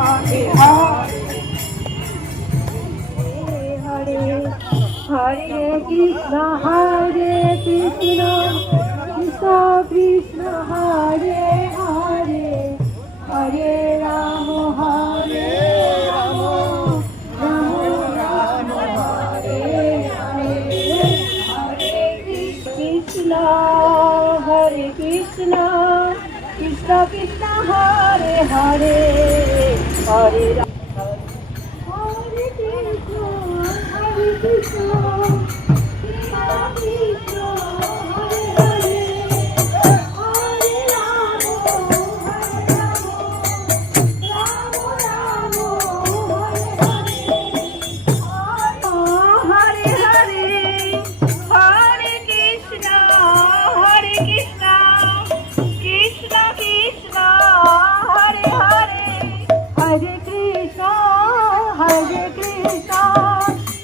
Hare Hare, Hare Krishna, Hare Krishna, Krishna Krishna, Hare Hare, Hare Rama, Hare Rama, Rama Rama, Hare Hare, Hare Krishna, Hare Krishna, Krishna Krishna, Hare Hare, Hare Rama.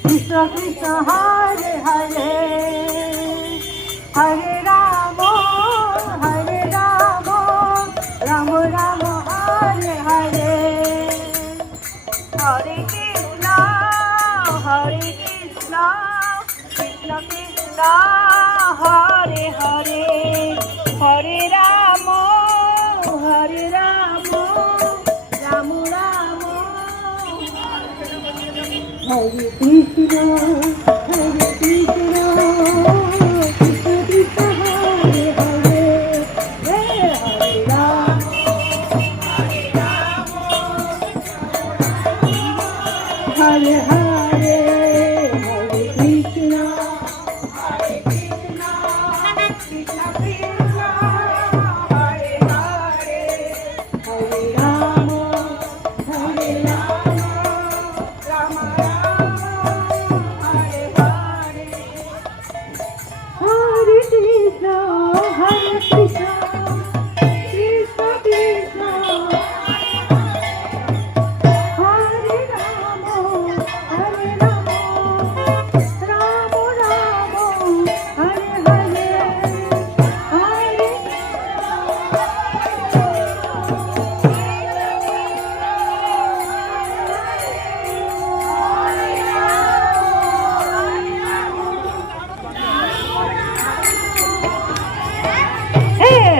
Krishna Krishna, Hare Hare, Hare Rama, Hare Rama, Rama Rama, Hare Hare, Hare Krishna, Krishna Krishna, Hare Hare, Hare Rama, Hare Rama, Rama Rama, Hare Krishna, Hare Krishna, Krishna Krishna, Hare Hare, Hare Rama, Hare Hare, Hare Krishna, Krishna Krishna, Hare Hare, Hare Rama, Hare Rama, Rama Rama, Hare Hare, Hare Krishna, Hare Krishna, Krishna Krishna, Hare Rama, Hare Rama, Rama Rama, Hare Hare, Hare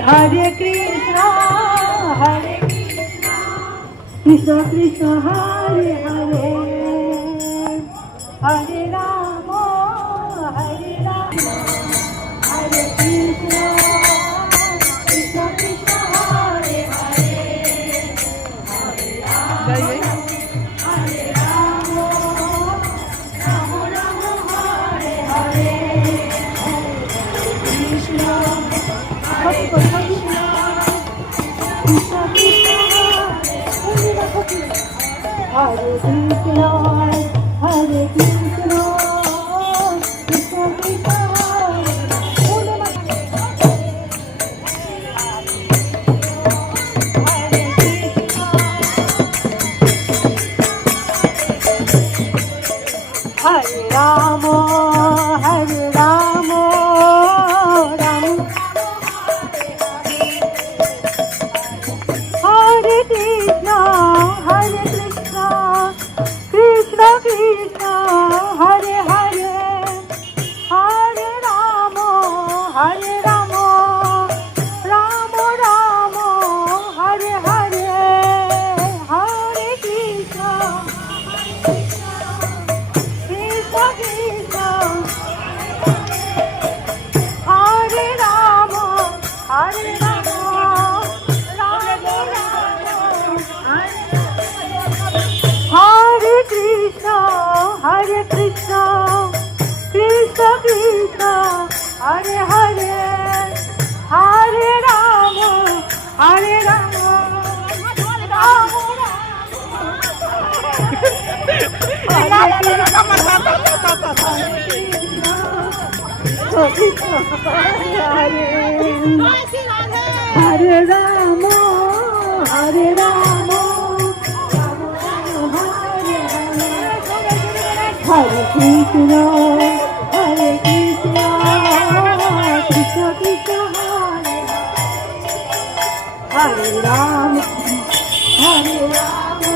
Hare Krishna, Hare Krishna, Krishna Hare Hare, Hare Rama, Hare Rama, Hare Krishna, Krishna Krishna, Hare Hare, Hare Rama, Hare Rama, Rama Rama, Hare Hare, Hare Krishna, Hare Krishna, Krishna Krishna, Hare Krishna, Hare Krishna, Krishna Krishna, Hare Rama, Hare Rama, Rama Hare Krishna, Hare Krishna, Krishna Krishna, Hare Hare, Hare Rama, Hare Rama, Rama Rama, Hare Hare, Hare Krishna, Krishna Krishna, Hare Rama, Hare Rama, Rama Rama, Hare Krishna, Hare Krishna, Krishna Krishna, Hare Hare, Hare Rama, Hare Rama, Rama Hare Rama, Hare Rama, Hare Krishna, Hare Krishna, Krishna Krishna, Hare Rama, Hare Rama,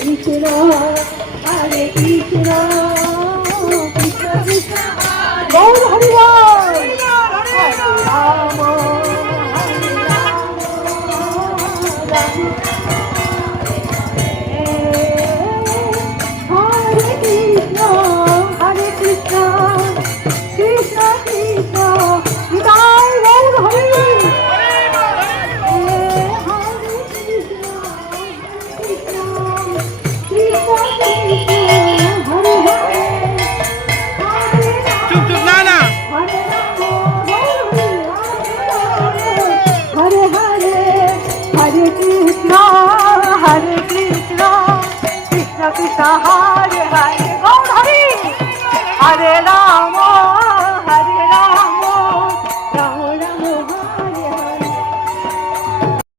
Krishna হরে কৃষ্ণ কৃষ্ণ কৃষ্ণ গৌর হরি বল হরে রাম হরে রাম রাম হরে কৃষ্ণ হরে কৃষ্ণ কৃষ্ণ কৃষ্ণ নিতাই গৌর হরি চুপ চুপ না না हरे हरे हरे कृष्ण कृष्ण कृष्ण हरे हरे गौर हरि हरे राम